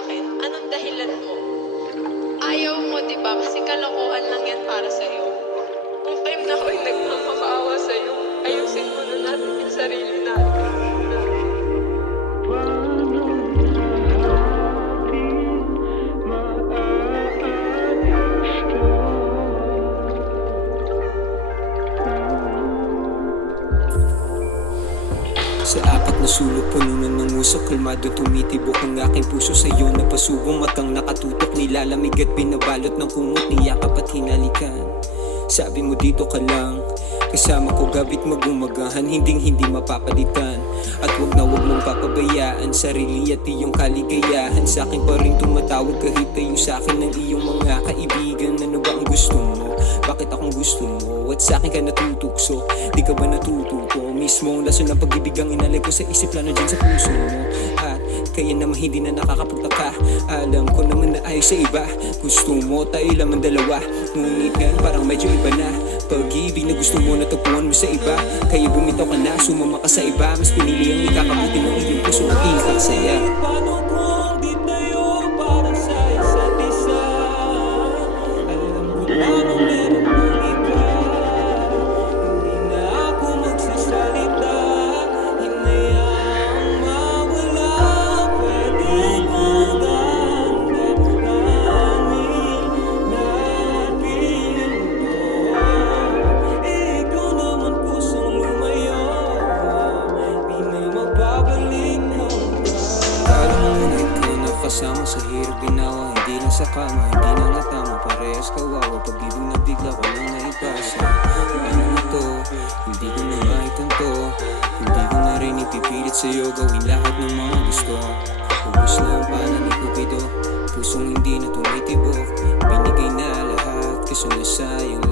sa'kin, anong dahilan mo? Ayaw mo, diba? Kasi kalokohan lang yan para sa'yo. Kung time na ako'y nagmamakaawa sa'yo, ayusin mo na natin yung sarili natin. Sa apat na sulok, pununan ng usok, kalmado tumitibok ang aking puso sa'yo. Napasubong matang nakatutok, nilalamig at binabalot ng kumot, niyakap at hinalikan. Sabi mo dito ka lang, kasama ko gabit magumagahan, hindi mapapalitan. At wag mong papabayaan sarili at iyong kaligayahan. Sa akin pa rin tumatawag kahit tayo sa akin ng iyong mga kaibigan. Ano ba ang gusto mo? Bakit akong gusto mo? At sa akin ka natutukso? Di ka ba natututo? Mismo ang lason ng pag-ibig ang inalay ko sa isip, lalo dyan sa puso mo. At kaya naman hindi na nakakapagtaka, alam ko naman na ayaw sa iba. Gusto mo tayo lamang dalawa, ngunit ngayon parang medyo iba na. Pag-ibig na gusto mo natagpuan mo sa iba, kaya bumitaw ka na, sumama ka sa iba. Mas pinili ang ikakabuti ng iyong puso at ikakasaya. Paano kung di tayo para sa isa't isa? Alam ko na meron ng iba. Hindi na ako magsasalita, hinayaang mawala. Pwede kong dandanin natin to. Ikaw naman kusang lumayo, di na magbabalik ang kala mo muna ikaw nakasama sa hirap ginawa. Hindi lang sa kama, hindi na nga tama, parehas kawawa. Pag-ibig na bigla ko lang naipasa. Ano na to? Hindi ko na maitanto. Hindi ko na rin ipipilit sa'yo gawin lahat ng mga gusto. Ubus na ang pala ni Cupido, pusong hindi na tumitibok. Binigay na lahat, kaso nasayang